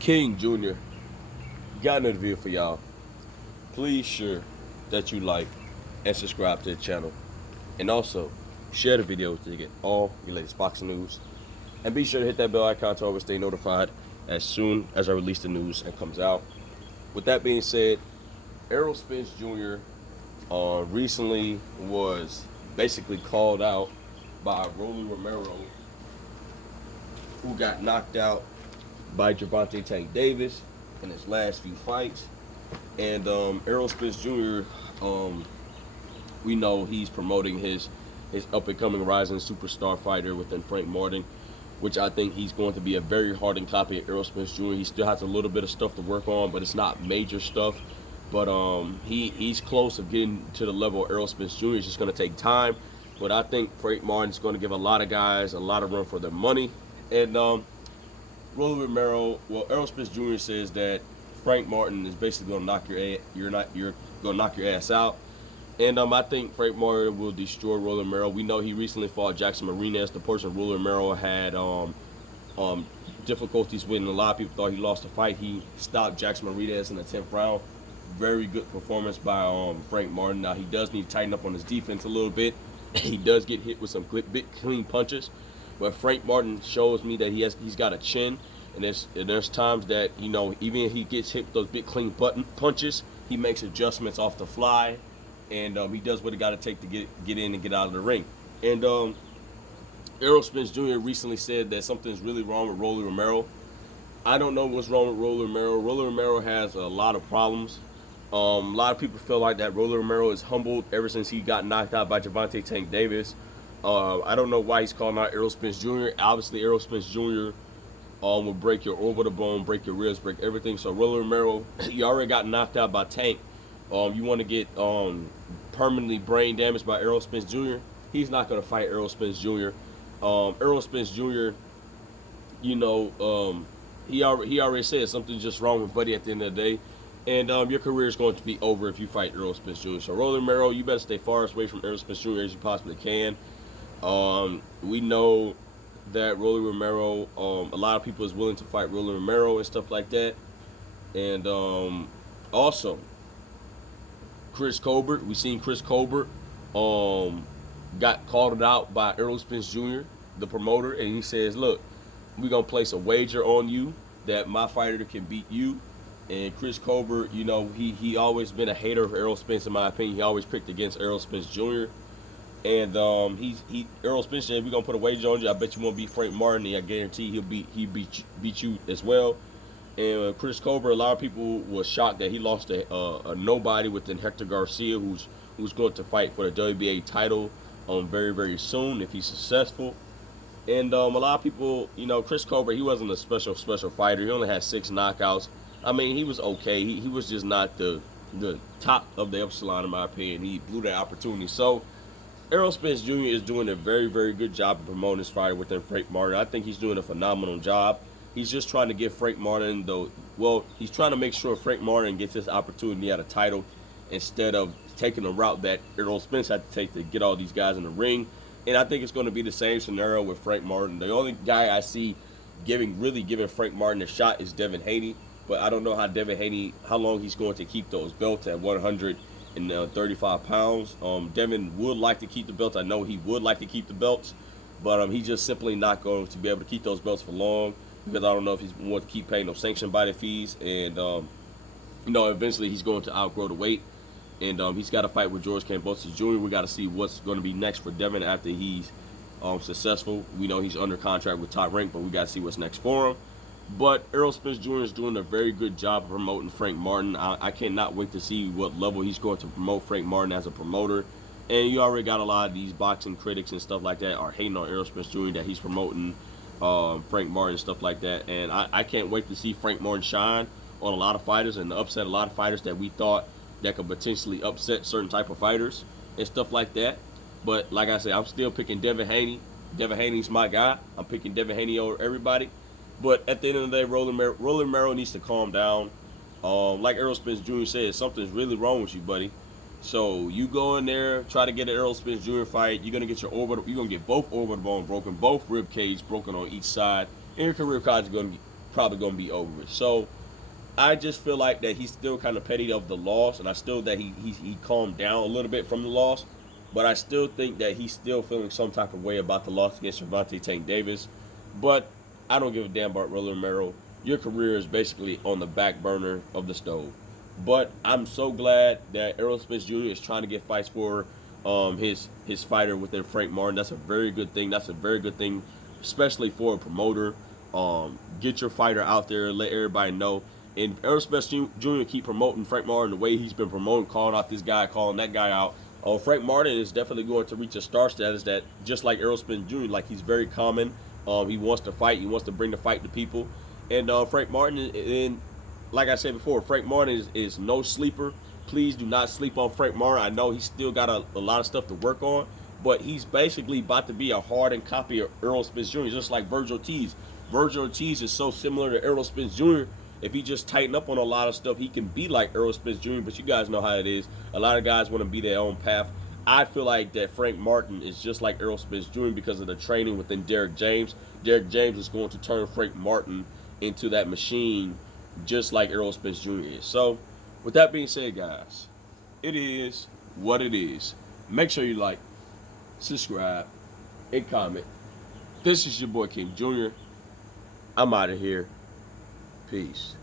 King Jr. got another video for y'all. Please sure that you like and subscribe to the channel. And also, share the video to get all your latest boxing news. And be sure to hit that bell icon to always stay notified as soon as I release the news and comes out. With that being said, Errol Spence Jr. Recently was basically called out by Romero, who got knocked out by Gervonta Tank Davis in his last few fights. And Errol Spence Jr., we know he's promoting his up-and-coming rising superstar fighter within Frank Martin, which I think he's going to be a very hardened copy of Errol Spence Jr. He still has a little bit of stuff to work on, but it's not major stuff. But he's close of getting to the level of Errol Spence Jr. It's just going to take time. But I think Frank Martin's going to give a lot of guys a lot of run for their money. And Romero, Errol Spence Jr. says that Frank Martin is basically going to knock you're going to knock your ass out. And I think Frank Martin will destroy Romero. We know he recently fought Jackson Mariñez, the person Romero had difficulties with, and a lot of people thought he lost the fight. He stopped Jackson Mariñez in the 10th round. Very good performance by Frank Martin. Now, he does need to tighten up on his defense a little bit. He does get hit with some big clean punches. But Frank Martin shows me that he's got a chin. And there's times that, you know, even if he gets hit with those big clean punches, he makes adjustments off the fly. And he does what he got to take to get in and get out of the ring. And Errol Spence Jr. recently said that something's really wrong with Romero. I don't know what's wrong with Romero. Romero has a lot of problems. A lot of people feel like that Romero is humbled ever since he got knocked out by Gervonta Tank Davis. I don't know why he's calling out Errol Spence Jr. Obviously, Errol Spence Jr. Will break your orbital bone, break your ribs, break everything. So Romero, you already got knocked out by Tank. You want to get permanently brain damaged by Errol Spence Jr. He's not going to fight Errol Spence Jr. Errol Spence Jr. You know, he already said something's just wrong with Buddy at the end of the day. And your career is going to be over if you fight Errol Spence Jr. So Romero, you better stay far away from Errol Spence Jr. as you possibly can. We know that Romero, a lot of people is willing to fight Romero and stuff like that. And also, Chris Colbert, we seen Chris Colbert got called out by Errol Spence Jr., the promoter, and he says, look, we're going to place a wager on you that my fighter can beat you. And Chris Colbert, you know, he always been a hater of Errol Spence, in my opinion. He always picked against Errol Spence Jr. And Errol Spence said, we're gonna put a wager on you. I bet you won't beat Frank Martin. And I guarantee he beat you as well. And Chris Colbert, a lot of people was shocked that he lost a nobody within Hector Garcia, who's going to fight for the WBA title very, very soon if he's successful. And a lot of people, you know, Chris Colbert, he wasn't a special fighter. He only had 6 knockouts. I mean, he was okay. He was just not the top of the epsilon, in my opinion. He blew that opportunity. So Errol Spence Jr. is doing a very, very good job of promoting his fighter within Frank Martin. I think he's doing a phenomenal job. He's just trying to give Frank Martin he's trying to make sure Frank Martin gets this opportunity at a title instead of taking the route that Errol Spence had to take to get all these guys in the ring. And I think it's going to be the same scenario with Frank Martin. The only guy I see really giving Frank Martin a shot is Devin Haney. But I don't know how long he's going to keep those belts at 135 pounds. Devin would like to keep the belts. I know he would like to keep the belts, but he's just simply not going to be able to keep those belts for long because I don't know if he's going to keep paying those sanction body fees. And, you know, eventually he's going to outgrow the weight. And he's got to fight with George Kambosos Jr. We got to see what's going to be next for Devin after he's successful. We know he's under contract with Top Rank, but we got to see what's next for him. But Errol Spence Jr. is doing a very good job of promoting Frank Martin. I cannot wait to see what level he's going to promote Frank Martin as a promoter. And you already got a lot of these boxing critics and stuff like that are hating on Errol Spence Jr. that he's promoting Frank Martin and stuff like that. And I can't wait to see Frank Martin shine on a lot of fighters and upset a lot of fighters that we thought that could potentially upset certain type of fighters and stuff like that. But like I said, I'm still picking Devin Haney. Devin Haney's my guy. I'm picking Devin Haney over everybody. But at the end of the day, Romero needs to calm down. Like Errol Spence Jr. said, something's really wrong with you, buddy. So you go in there, try to get an Errol Spence Jr. fight. You're gonna get both orbital bone broken, both rib cage broken on each side, and your career is gonna probably gonna be over it. So I just feel like that he's still kind of petty of the loss, and I still that he calmed down a little bit from the loss, but I still think that he's still feeling some type of way about the loss against Gervonta Tank Davis. But I don't give a damn about Romero. Your career is basically on the back burner of the stove. But I'm so glad that Errol Spence Jr. is trying to get fights for his fighter with their Frank Martin. That's a very good thing. That's a very good thing, especially for a promoter. Get your fighter out there, let everybody know. And Errol Spence Jr. keep promoting Frank Martin the way he's been promoting, calling out this guy, calling that guy out. Frank Martin is definitely going to reach a star status that just like Errol Spence Jr. Like he's very common. He wants to fight. He wants to bring the fight to people. And Frank Martin, and like I said before, Frank Martin is no sleeper. Please do not sleep on Frank Martin. I know he's still got a lot of stuff to work on, but he's basically about to be a hardened copy of Errol Spence Jr., just like Virgil Ortiz. Virgil Ortiz is so similar to Errol Spence Jr. If he just tighten up on a lot of stuff, he can be like Errol Spence Jr., but you guys know how it is. A lot of guys want to be their own path. I feel like that Frank Martin is just like Errol Spence Jr. because of the training within Derrick James. Derrick James is going to turn Frank Martin into that machine just like Errol Spence Jr. is. So, with that being said, guys, it is what it is. Make sure you like, subscribe, and comment. This is your boy King Jr. I'm out of here. Peace.